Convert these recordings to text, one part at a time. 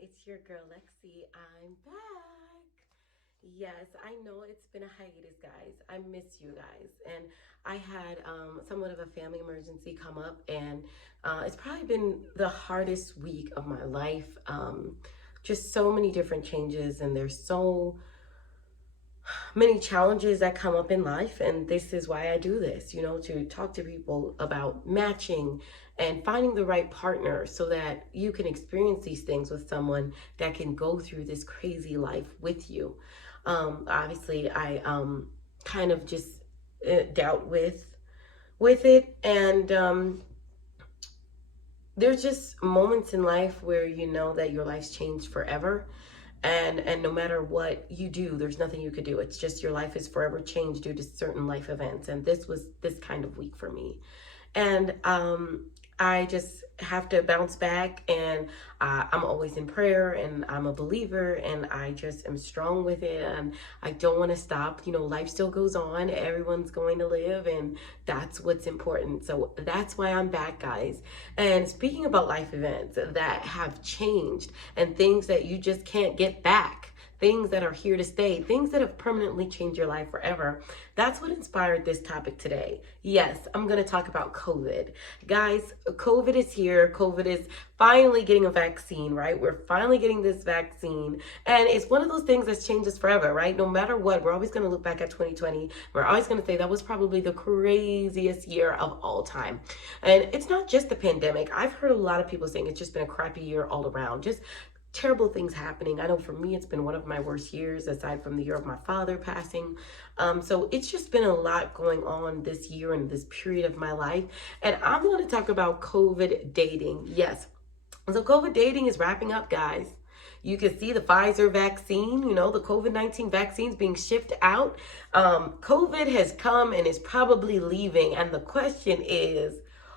It's your girl Lexi. I'm back. Yes, I know it's been a hiatus, guys. I miss you guys. And I had somewhat of a family emergency come up, and it's probably been the hardest week of my life. Just so many different changes, and there's so many challenges that come up in life, and this is why I do this, to talk to people about matching and finding the right partner so that you can experience these things with someone that can go through this crazy life with you. Obviously I kind of just dealt with it, and there's just moments in life where you know that your life's changed forever, and no matter what you do, there's nothing you could do. It's just your life is forever changed due to certain life events, and this was this kind of week for me. And I just have to bounce back, and I'm always in prayer, and I'm a believer, and I just am strong with it, and I don't want to stop. Life still goes on. Everyone's going to live, and that's what's important. So that's why I'm back, guys. And speaking about life events that have changed and things that you just can't get back, things that are here to stay, things that have permanently changed your life forever. That's what inspired this topic today. Yes, I'm going to talk about COVID. Guys, COVID is here. COVID is finally getting a vaccine, right? We're finally getting this vaccine. And it's one of those things that's changed us forever, right? No matter what, we're always going to look back at 2020. We're always going to say that was probably the craziest year of all time. And it's not just the pandemic. I've heard a lot of people saying it's just been a crappy year all around. Just terrible things happening. I know for me, it's been one of my worst years, aside from the year of my father passing. So it's just been a lot going on this year and this period of my life. And I'm going to talk about COVID dating. Yes. So COVID dating is wrapping up, guys. You can see the Pfizer vaccine, the COVID-19 vaccines being shipped out. COVID has come and is probably leaving. And the question is,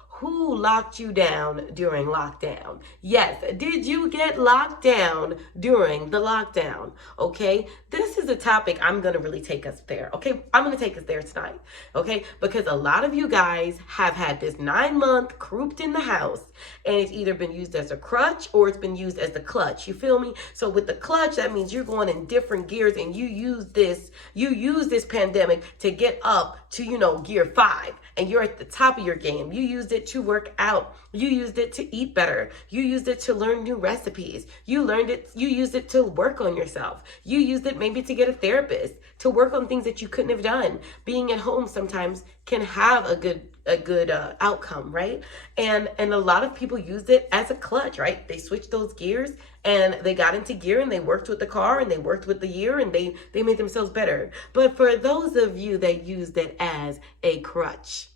who locked you down during lockdown? Yes, did you get locked down during the lockdown? Okay, this is a topic I'm going to really take us there. Okay, I'm going to take us there tonight. Okay, because a lot of you guys have had this 9-month cooped in the house, and it's either been used as a crutch or it's been used as the clutch. You feel me? So with the clutch, that means you're going in different gears, and you use this pandemic to get up to, gear 5, and you're at the top of your game. You used it to work out. You used it to eat better. You used it to learn new recipes. You used it to work on yourself. You used it maybe to get a therapist, to work on things that you couldn't have done. Being at home sometimes can have a good outcome, right? And a lot of people used it as a clutch, right? They switched those gears, and they got into gear, and they worked with the car, and they worked with the year, and they made themselves better. But for those of you that used it as a crutch,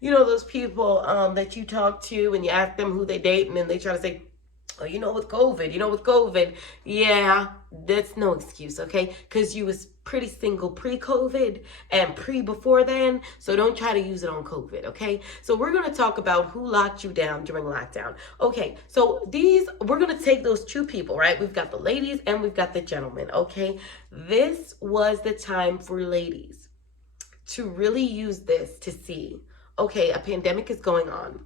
those people that you talk to and you ask them who they date, and then they try to say, oh, with COVID, yeah, that's no excuse, okay? Because you was pretty single pre-COVID and before then, so don't try to use it on COVID, okay? So we're going to talk about who locked you down during lockdown. Okay, so we're going to take those two people, right? We've got the ladies and we've got the gentlemen, okay? This was the time for ladies to really use this to see, okay, a pandemic is going on.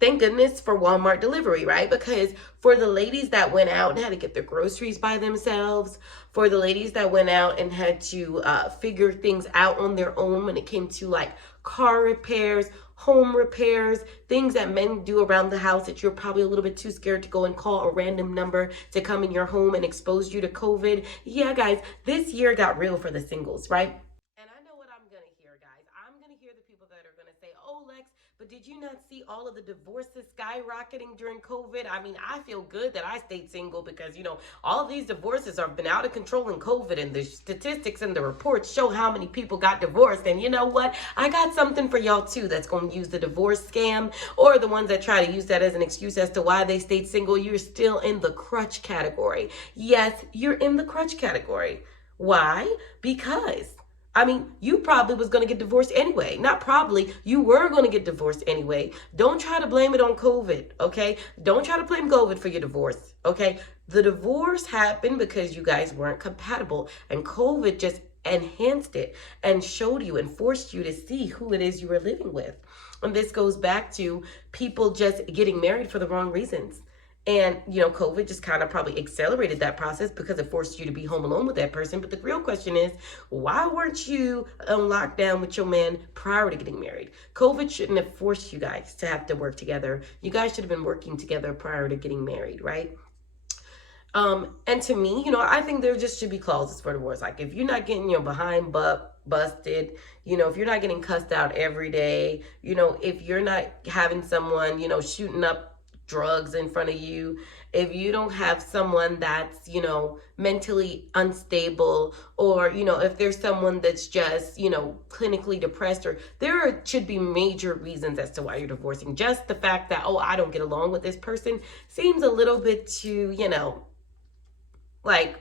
Thank goodness for Walmart delivery, right? Because for the ladies that went out and had to get their groceries by themselves, for the ladies that went out and had to figure things out on their own when it came to like car repairs, home repairs, things that men do around the house that you're probably a little bit too scared to go and call a random number to come in your home and expose you to COVID. Yeah, guys, this year got real for the singles, right? And I know what I'm going to hear, guys. I'm going to hear the people that are going to say, oh, Lex, but did you not see all of the divorces skyrocketing during COVID? I mean, I feel good that I stayed single because, all of these divorces have been out of control in COVID, and the statistics and the reports show how many people got divorced. And you know what? I got something for y'all too that's going to use the divorce scam, or the ones that try to use that as an excuse as to why they stayed single. You're still in the crutch category. Yes, you're in the crutch category. Why? Because you probably was going to get divorced anyway. Not probably, you were going to get divorced anyway. Don't try to blame it on COVID, okay? Don't try to blame COVID for your divorce, okay? The divorce happened because you guys weren't compatible, and COVID just enhanced it and showed you and forced you to see who it is you were living with. And this goes back to people just getting married for the wrong reasons. And, COVID just kind of probably accelerated that process because it forced you to be home alone with that person. But the real question is, why weren't you on lockdown with your man prior to getting married? COVID shouldn't have forced you guys to have to work together. You guys should have been working together prior to getting married, right? And to me, I think there just should be clauses for divorce. Like if you're not getting your behind busted, if you're not getting cussed out every day, if you're not having someone, shooting up drugs in front of you, if you don't have someone that's, mentally unstable, or, if there's someone that's just, clinically depressed, or should be major reasons as to why you're divorcing. Just the fact that, oh, I don't get along with this person seems a little bit too, like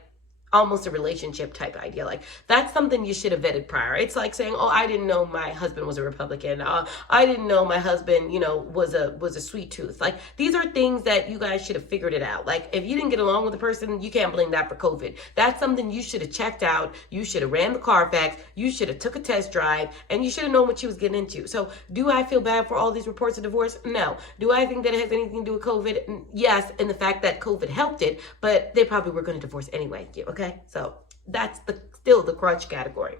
almost a relationship type idea. Like that's something you should have vetted prior. It's like saying, oh, I didn't know my husband was a Republican. I didn't know my husband, was a sweet tooth. Like these are things that you guys should have figured it out. Like if you didn't get along with the person, you can't blame that for COVID. That's something you should have checked out. You should have ran the Carfax. You should have took a test drive, and you should have known what you was getting into. So do I feel bad for all these reports of divorce? No. Do I think that it has anything to do with COVID? Yes. And the fact that COVID helped it, but they probably were going to divorce anyway. Okay, so that's still the crutch category.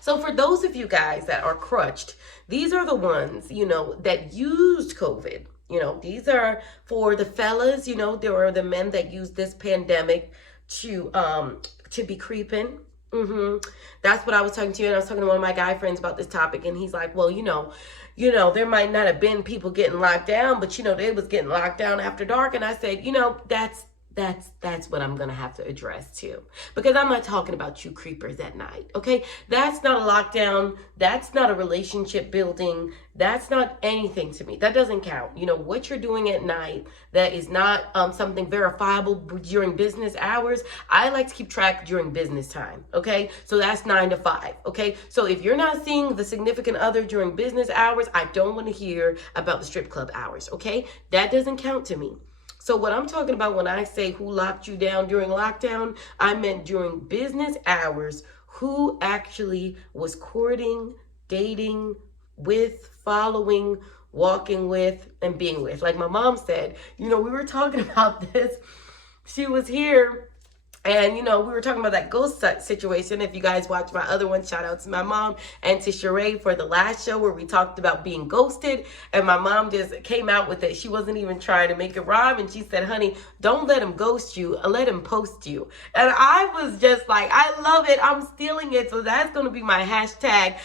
So for those of you guys that are crutched, these are the ones, that used COVID. These are for the fellas, there are the men that use this pandemic to be creeping. That's what I was talking to you, and I was talking to one of my guy friends about this topic, and he's like, well, there might not have been people getting locked down, but they was getting locked down after dark. And I said, that's what I'm going to have to address too, because I'm not talking about you creepers at night. Okay. That's not a lockdown. That's not a relationship building. That's not anything to me. That doesn't count. What you're doing at night, that is not something verifiable during business hours. I like to keep track during business time. Okay. So that's 9 to 5. Okay. So if you're not seeing the significant other during business hours, I don't want to hear about the strip club hours. Okay. That doesn't count to me. So what I'm talking about when I say who locked you down during lockdown, I meant during business hours, who actually was courting, dating with, following, walking with, and being with. Like my mom said, we were talking about this. She was here. And, we were talking about that ghost situation. If you guys watch my other one, shout out to my mom and to Sheree for the last show where we talked about being ghosted. And my mom just came out with it. She wasn't even trying to make it rhyme. And she said, honey, don't let him ghost you. Let him post you. And I was just like, I love it. I'm stealing it. So that's going to be my hashtag.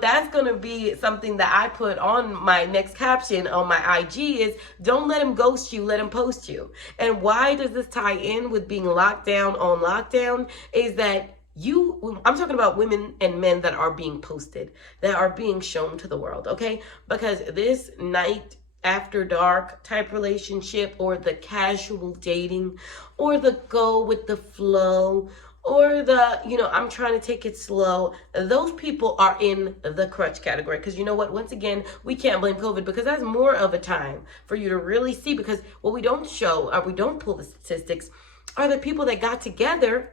That's going to be something that I put on my next caption on my IG is don't let him ghost you. Let him post you. And why does this tie in with being locked down on lockdown is that I'm talking about women and men that are being posted, that are being shown to the world, okay? Because this night after dark type relationship, or the casual dating, or the go with the flow, or the, I'm trying to take it slow, those people are in the crutch category. Because you know what? Once again, we can't blame COVID, because that's more of a time for you to really see, because what we don't show, or we don't pull the statistics, are the people that got together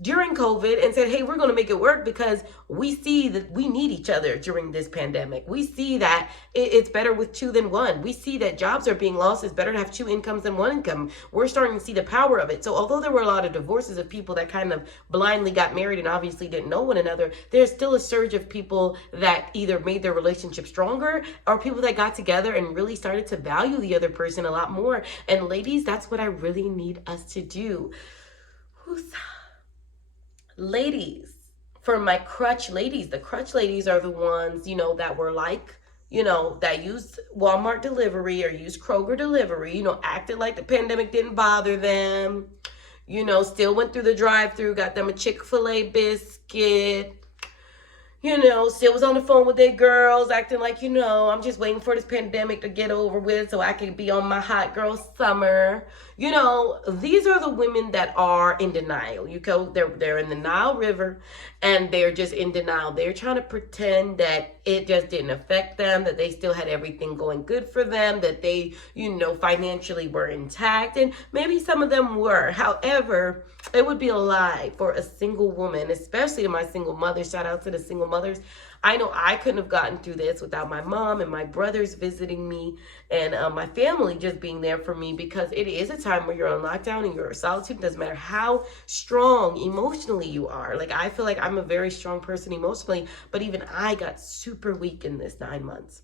during COVID and said, hey, we're going to make it work because we see that we need each other during this pandemic. We see that it's better with two than one. We see that jobs are being lost. It's better to have two incomes than one income. We're starting to see the power of it. So although there were a lot of divorces of people that kind of blindly got married and obviously didn't know one another, there's still a surge of people that either made their relationship stronger, or people that got together and really started to value the other person a lot more. And ladies, that's what I really need us to do. Ladies, for my crutch ladies, the crutch ladies are the ones, that were like, that used Walmart delivery or used Kroger delivery, acted like the pandemic didn't bother them, still went through the drive-thru, got them a Chick-fil-A biscuit, still was on the phone with their girls, acting like, I'm just waiting for this pandemic to get over with so I can be on my hot girl summer. These are the women that are in denial. They're in the Nile River, and they're just in denial. They're trying to pretend that it just didn't affect them, that they still had everything going good for them, that they, financially were intact, and maybe some of them were. However, it would be a lie for a single woman, especially to my single mother. Shout out to the single mothers. I know I couldn't have gotten through this without my mom and my brothers visiting me, and my family just being there for me, because it is a time where you're on lockdown and you're in solitude. It doesn't matter how strong emotionally you are. Like, I feel like I'm a very strong person emotionally, but even I got super weak in this 9 months.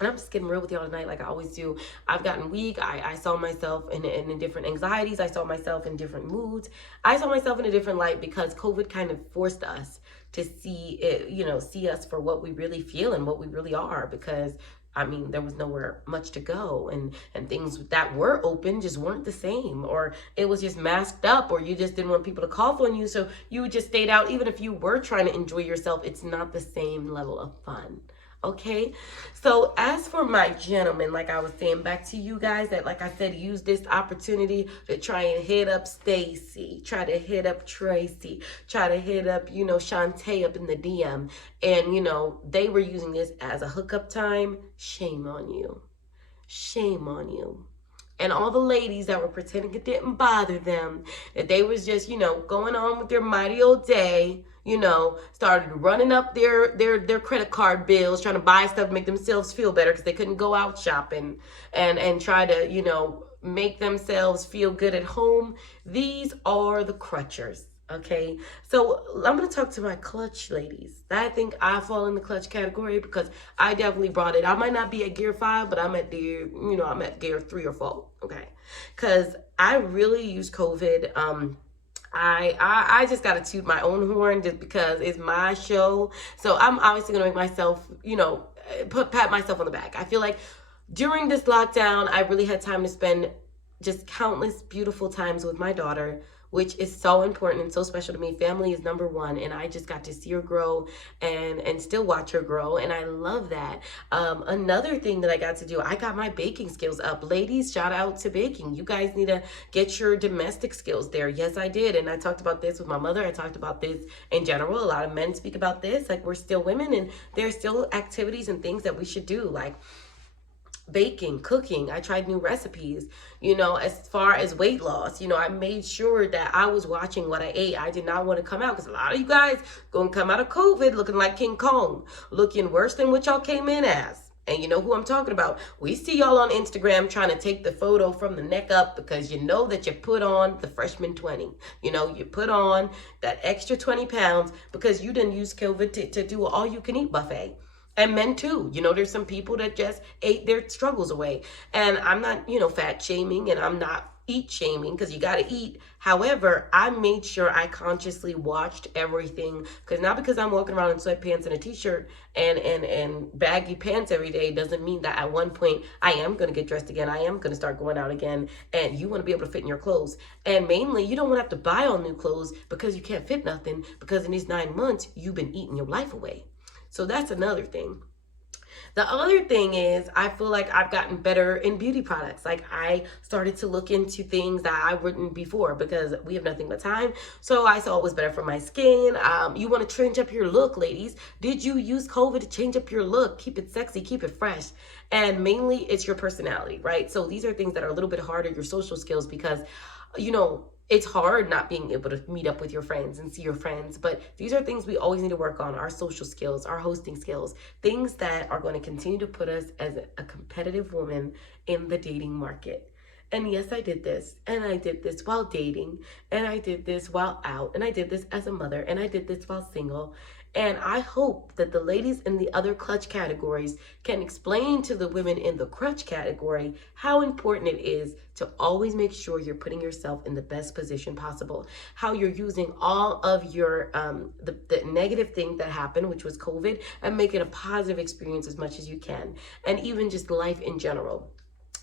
And I'm just getting real with y'all tonight, like I always do. I've gotten weak. I saw myself in different anxieties. I saw myself in different moods. I saw myself in a different light because COVID kind of forced us to see it, see us for what we really feel and what we really are. Because I mean, there was nowhere much to go, and things that were open just weren't the same, or it was just masked up, or you just didn't want people to cough on you, so you just stayed out. Even if you were trying to enjoy yourself, it's not the same level of fun. Okay, so as for my gentlemen, like I was saying back to you guys, that like I said, use this opportunity to try and hit up Stacy, try to hit up Tracy, try to hit up, Shantae up in the DM. And, they were using this as a hookup time. Shame on you. Shame on you. And all the ladies that were pretending it didn't bother them, that they was just, going on with their mighty old day, started running up their credit card bills, trying to buy stuff to make themselves feel better because they couldn't go out shopping, and try to, make themselves feel good at home. These are the crutchers. Okay, so I'm going to talk to my clutch ladies. I think I fall in the clutch category because I definitely brought it. I might not be at gear 5, but I'm at I'm at gear 3 or 4. Okay, because I really use COVID. I just got to toot my own horn just because it's my show. So I'm obviously going to make myself, pat myself on the back. I feel like during this lockdown, I really had time to spend just countless beautiful times with my daughter, which is so important and so special to me. Family is number one, and I just got to see her grow and still watch her grow, and I love that. Another thing that I got to do, I got my baking skills up. Ladies, shout out to baking. You guys need to get your domestic skills there. Yes, I did, and I talked about this with my mother. I talked about this in general. A lot of men speak about this. Like, we're still women, and there's still activities and things that we should do, like baking, cooking. I tried new recipes, as far as weight loss. I made sure that I was watching what I ate. I did not want to come out, because a lot of you guys gonna come out of COVID looking like King Kong, looking worse than what y'all came in as. And you know who I'm talking about. We see y'all on Instagram trying to take the photo from the neck up because you know that you put on the freshman 20. You put on that extra 20 pounds because you didn't use COVID to do an all-you-can-eat buffet. And men too. There's some people that just ate their struggles away. And I'm not, fat shaming, and I'm not eat shaming, because you got to eat. However, I made sure I consciously watched everything, because not because I'm walking around in sweatpants and a t-shirt and baggy pants every day doesn't mean that at one point I am going to get dressed again. I am going to start going out again, and you want to be able to fit in your clothes. And mainly, you don't want to have to buy all new clothes because you can't fit nothing, because in these 9 months, you've been eating your life away. So that's another thing. The other thing is, I feel like I've gotten better in beauty products. Like, I started to look into things that I wouldn't before, because we have nothing but time. So I saw it was better for my skin. You want to change up your look, ladies. Did you use COVID to change up your look? Keep it sexy, keep it fresh. And mainly it's your personality, right? So these are things that are a little bit harder, your social skills, because, it's hard not being able to meet up with your friends and see your friends. But these are things we always need to work on: our social skills, our hosting skills, things that are going to continue to put us as a competitive woman in the dating market. And yes, I did this, and I did this while dating, and I did this while out, and I did this as a mother, and I did this while single. And I hope that the ladies in the other clutch categories can explain to the women in the crutch category how important it is to always make sure you're putting yourself in the best position possible, how you're using all of your the negative thing that happened, which was COVID, and make it a positive experience as much as you can, and even just life in general.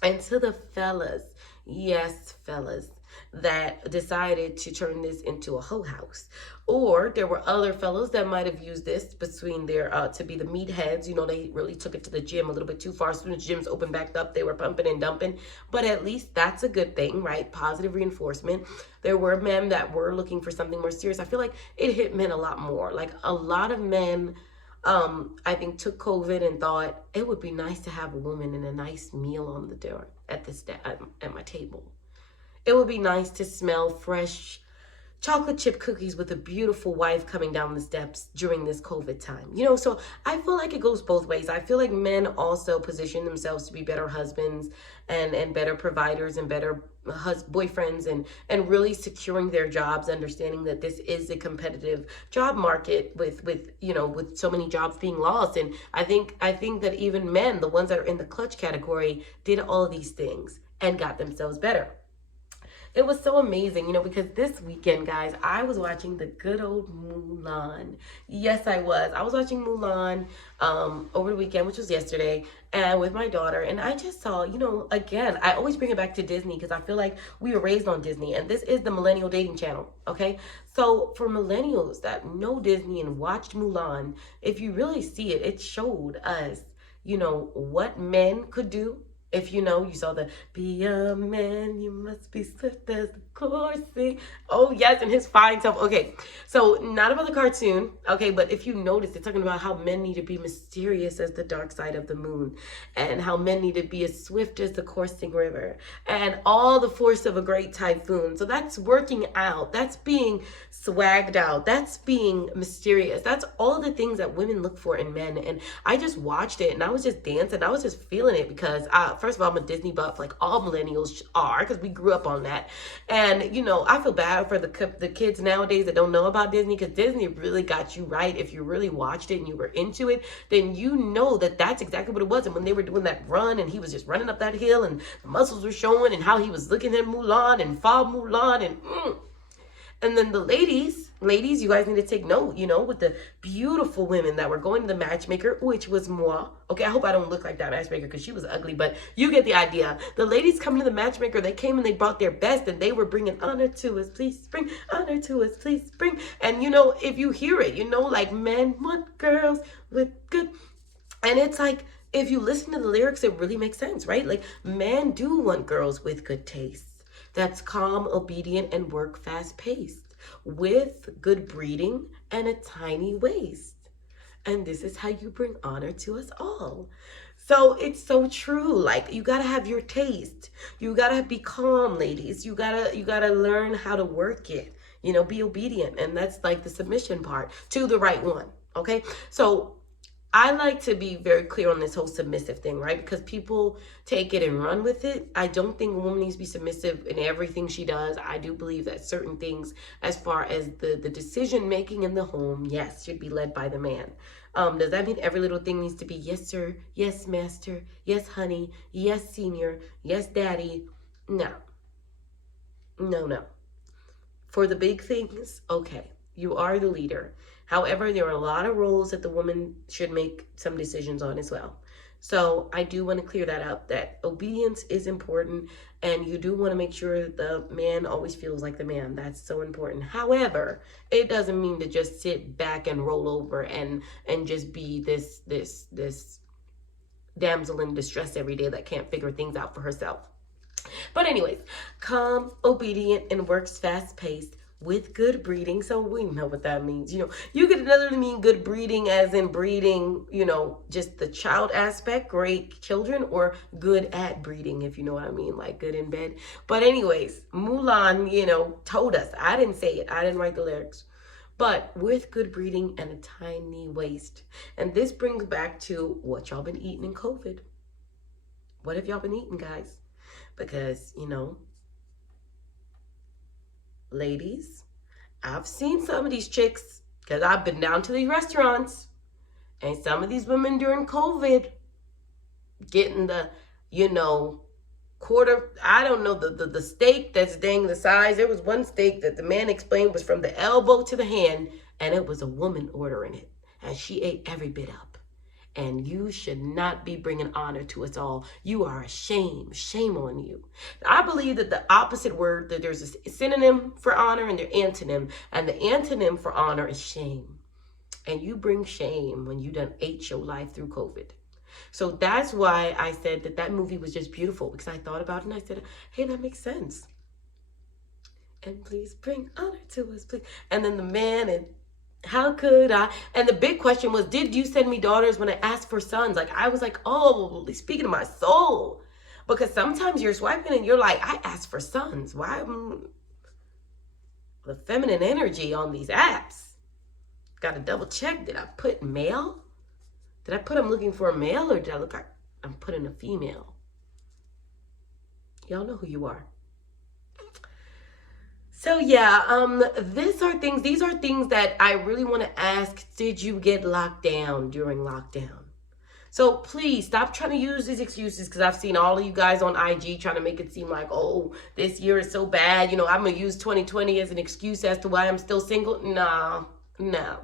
And to the fellas, yes, fellas, that decided to turn this into a hoe house. Or there were other fellows that might have used this between their, to be the meatheads. They really took it to the gym a little bit too far. As soon as gyms opened back up, they were pumping and dumping. But at least that's a good thing, right? Positive reinforcement. There were men that were looking for something more serious. I feel like it hit men a lot more. Like, a lot of men, I think, took COVID and thought it would be nice to have a woman and a nice meal on the door at my table. It would be nice to smell fresh chocolate chip cookies with a beautiful wife coming down the steps during this COVID time. So I feel like it goes both ways. I feel like men also position themselves to be better husbands and better providers and better boyfriends and really securing their jobs, understanding that this is a competitive job market with so many jobs being lost. And I think that even men, the ones that are in the clutch category, did all of these things and got themselves better. It was so amazing, because this weekend, guys, I was watching the good old Mulan. Yes, I was. I was watching Mulan over the weekend, which was yesterday, and with my daughter. And I just saw, again, I always bring it back to Disney because I feel like we were raised on Disney. And this is the millennial dating channel, okay? So for millennials that know Disney and watched Mulan, if you really see it, it showed us, what men could do. If you saw the be a man, you must be swift as the coursing. Oh, yes, and his fine self. Okay, so not about the cartoon, okay, but if you notice, it's talking about how men need to be mysterious as the dark side of the moon, and how men need to be as swift as the coursing river, and all the force of a great typhoon. So that's working out. That's being swagged out. That's being mysterious. That's all the things that women look for in men. And I just watched it, and I was just dancing. I was just feeling it because first of all, I'm a Disney buff, like all millennials are, because we grew up on that. And I feel bad for the kids nowadays that don't know about Disney, because Disney really got you right. If you really watched it and you were into it, then that that's exactly what it was. And when they were doing that run, and he was just running up that hill, and the muscles were showing, and how he was looking at Mulan and Fa Mulan, and then the ladies, you guys need to take note, with the beautiful women that were going to the matchmaker, which was moi. Okay, I hope I don't look like that matchmaker because she was ugly, but you get the idea. The ladies coming to the matchmaker, they came and they brought their best, and they were bringing honor to us, please bring honor to us, please bring. And if you hear it, like men want girls with good. And it's like, if you listen to the lyrics, it really makes sense, right? Like, men do want girls with good taste. That's calm, obedient, and work fast-paced, with good breeding and a tiny waist. And this is how you bring honor to us all. So it's so true. Like, you gotta have your taste. You gotta be calm, ladies. You gotta learn how to work it. Be obedient. And that's like the submission part to the right one. Okay. So I like to be very clear on this whole submissive thing, right? Because people take it and run with it. I don't think a woman needs to be submissive in everything she does. I do believe that certain things, as far as the decision making in the home, yes, should be led by the man. Does that mean every little thing needs to be yes, sir, yes, master, yes, honey, yes, senior, yes, daddy? No. No. For the big things, okay, you are the leader. However, there are a lot of roles that the woman should make some decisions on as well. So I do want to clear that up, that obedience is important, and you do want to make sure the man always feels like the man. That's so important. However, it doesn't mean to just sit back and roll over and just be this damsel in distress every day that can't figure things out for herself. But anyways, calm, obedient, and works fast-paced with good breeding. So we know what that means. You could literally mean good breeding as in breeding, just the child aspect, great children, or good at breeding, if you know what I mean, like good in bed. But anyways, Mulan, told us. I didn't say it. I didn't write the lyrics. But with good breeding and a tiny waist. And this brings back to what y'all been eating in COVID. What have y'all been eating, guys? Because, ladies, I've seen some of these chicks, because I've been down to these restaurants, and some of these women during COVID getting the, quarter, I don't know, the steak that's dang the size. There was one steak that the man explained was from the elbow to the hand, and it was a woman ordering it, and she ate every bit up. And you should not be bringing honor to us all. You are a shame. Shame on you. I believe that the opposite word, that there's a synonym for honor and their antonym. And the antonym for honor is shame. And you bring shame when you done ate your life through COVID. So that's why I said that movie was just beautiful. Because I thought about it and I said, hey, that makes sense. And please bring honor to us, please. And then the man, and how could I? And the big question was, did you send me daughters when I asked for sons? Like, I was like, oh, speaking of my soul. Because sometimes you're swiping and you're like, I asked for sons. Why? the feminine energy on these apps. Got to double check. Did I put male? Did I put I'm looking for a male, or did I look like I'm putting a female? Y'all know who you are. So yeah, these are things that I really want to ask. Did you get locked down during lockdown? So please stop trying to use these excuses, because I've seen all of you guys on IG trying to make it seem like, oh, this year is so bad. You know, I'm going to use 2020 as an excuse as to why I'm still single. No, no.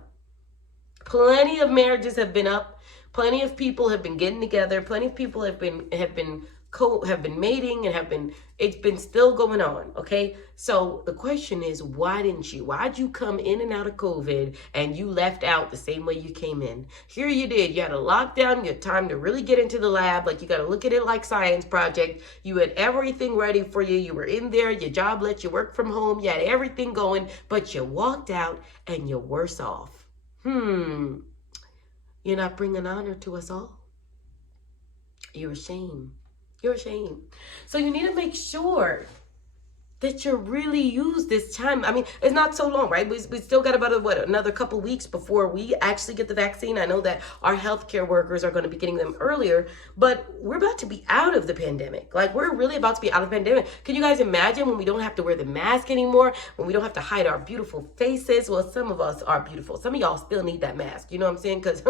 Plenty of marriages have been up. Plenty of people have been getting together. Plenty of people have been mating and it's been still going on. Okay. So the question is, why'd you come in and out of COVID and you left out the same way you came in? Here you did. You had a lockdown. You had time to really get into the lab. Like, you got to look at it like science project. You had everything ready for you. You were in there. Your job let you work from home. You had everything going, but you walked out and you're worse off. You're not bringing honor to us all. You're ashamed. You're ashamed. So you need to make sure that you really use this time. I mean, it's not so long, right? We still got about another couple weeks before we actually get the vaccine. I know that our healthcare workers are going to be getting them earlier, but we're about to be out of the pandemic. Like, we're really about to be out of the pandemic. Can you guys imagine when we don't have to wear the mask anymore, when we don't have to hide our beautiful faces? Well, some of us are beautiful. Some of y'all still need that mask. You know what I'm saying? Because,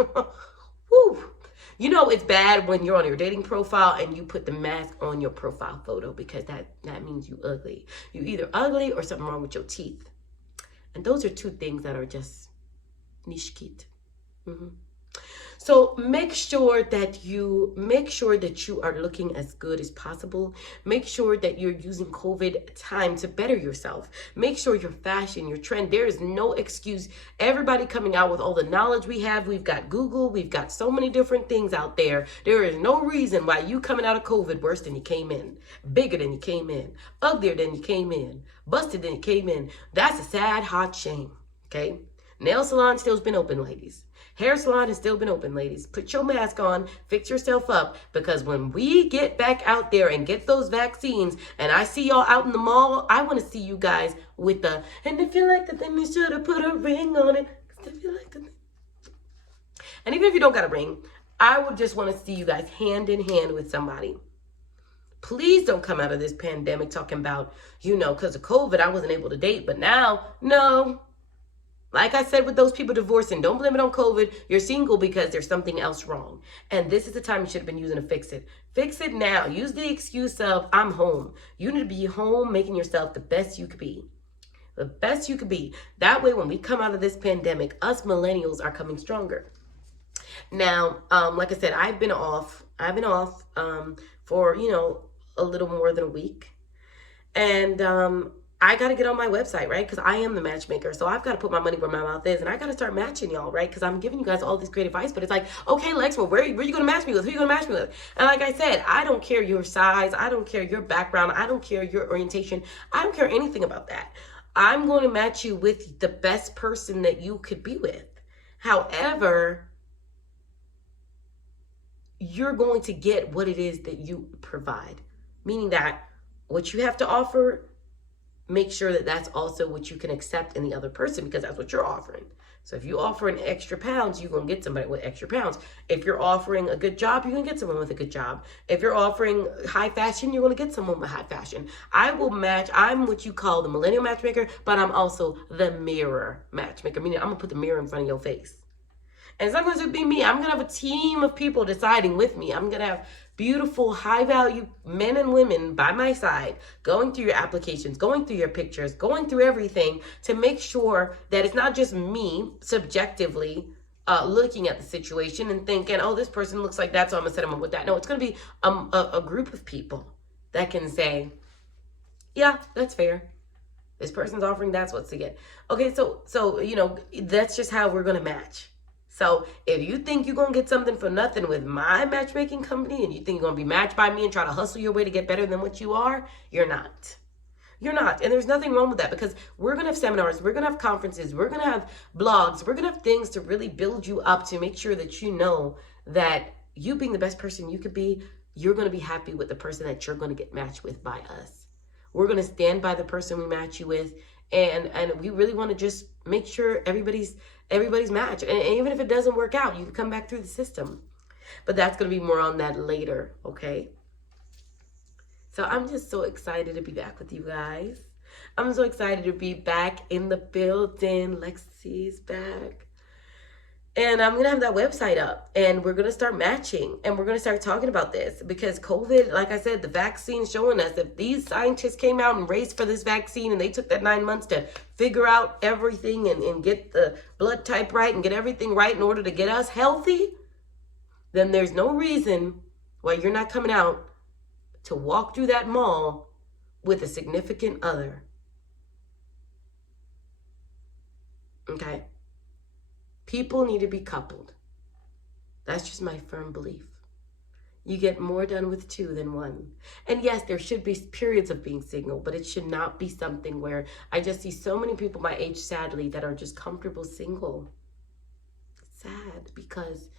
whew. You know it's bad when you're on your dating profile and you put the mask on your profile photo, because that means you ugly. You either ugly or something wrong with your teeth. And those are two things that are just nishkit. So make sure that you are looking as good as possible. Make sure that you're using COVID time to better yourself. Make sure your fashion, your trend, there is no excuse. Everybody coming out with all the knowledge we have. We've got Google. We've got so many different things out there. There is no reason why you coming out of COVID worse than you came in, bigger than you came in, uglier than you came in, busted than you came in. That's a sad, hot shame. Okay. Nail salon still's been open, ladies. Hair salon has still been open, ladies. Put your mask on, fix yourself up, because when we get back out there and get those vaccines, and I see y'all out in the mall, I want to see you guys with the, and if you like the thing, you should have put a ring on it. If you like the thing. And even if you don't got a ring, I would just want to see you guys hand in hand with somebody. Please don't come out of this pandemic talking about, because of COVID, I wasn't able to date, but now, no. Like I said with those people divorcing, don't blame it on COVID. You're single because there's something else wrong. And this is the time you should have been using to fix it. Fix it now. Use the excuse of, I'm home. You need to be home making yourself the best you could be. The best you could be. That way, when we come out of this pandemic, us millennials are coming stronger. Now, like I said, I've been off for, a little more than a week. And I got to get on my website, right? Because I am the matchmaker. So I've got to put my money where my mouth is. And I got to start matching y'all, right? Because I'm giving you guys all this great advice. But it's like, okay, Lex, well, where are you going to match me with? Who are you going to match me with? And like I said, I don't care your size. I don't care your background. I don't care your orientation. I don't care anything about that. I'm going to match you with the best person that you could be with. However, you're going to get what it is that you provide. Meaning that what you have to offer, make sure that that's also what you can accept in the other person, because that's what you're offering. So if you offer an extra pounds, you're going to get somebody with extra pounds. If you're offering a good job, you're going to get someone with a good job. If you're offering high fashion, you're going to get someone with high fashion. I will match. I'm what you call the millennial matchmaker, but I'm also the mirror matchmaker, meaning I'm going to put the mirror in front of your face. And it's not going to be me. I'm going to have a team of people deciding with me. I'm going to have beautiful, high-value men and women by my side, going through your applications, going through your pictures, going through everything to make sure that it's not just me subjectively looking at the situation and thinking, oh, this person looks like that, so I'm going to set them up with that. No, it's going to be a group of people that can say, yeah, that's fair. This person's offering, that's what's to get. Okay, so that's just how we're going to match. So if you think you're going to get something for nothing with my matchmaking company, and you think you're going to be matched by me and try to hustle your way to get better than what you are, you're not. You're not. And there's nothing wrong with that, because we're going to have seminars, we're going to have conferences, we're going to have blogs, we're going to have things to really build you up to make sure that you know that you being the best person you could be, you're going to be happy with the person that you're going to get matched with by us. We're going to stand by the person we match you with, And we really want to just make sure everybody's matched. And even if it doesn't work out, you can come back through the system. But that's going to be more on that later, okay? So I'm just so excited to be back with you guys. I'm so excited to be back in the building. Lexi's back. And I'm going to have that website up, and we're going to start matching, and we're going to start talking about this, because COVID, like I said, the vaccine showing us if these scientists came out and raced for this vaccine and they took that 9 months to figure out everything and get the blood type right and get everything right in order to get us healthy, then there's no reason why you're not coming out to walk through that mall with a significant other. Okay? People need to be coupled. That's just my firm belief. You get more done with two than one. And yes, there should be periods of being single, but it should not be something where I just see so many people my age, sadly, that are just comfortable single. It's sad because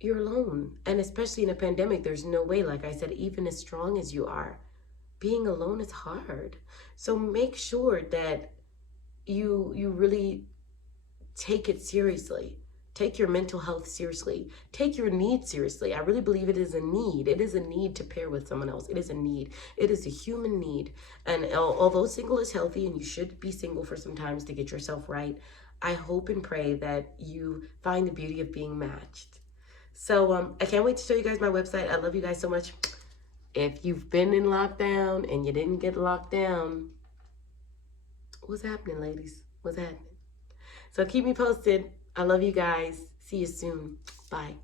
you're alone. And especially in a pandemic, there's no way, like I said, even as strong as you are, being alone is hard. So make sure that you really take it seriously. Take your mental health seriously. Take your needs seriously. I really believe it is a need. It is a need to pair with someone else. It is a need. It is a human need. And although single is healthy, and you should be single for some times to get yourself right, I hope and pray that you find the beauty of being matched. So I can't wait to show you guys my website. I love you guys so much. If you've been in lockdown and you didn't get locked down, what's happening, ladies? What's happening? So keep me posted. I love you guys. See you soon. Bye.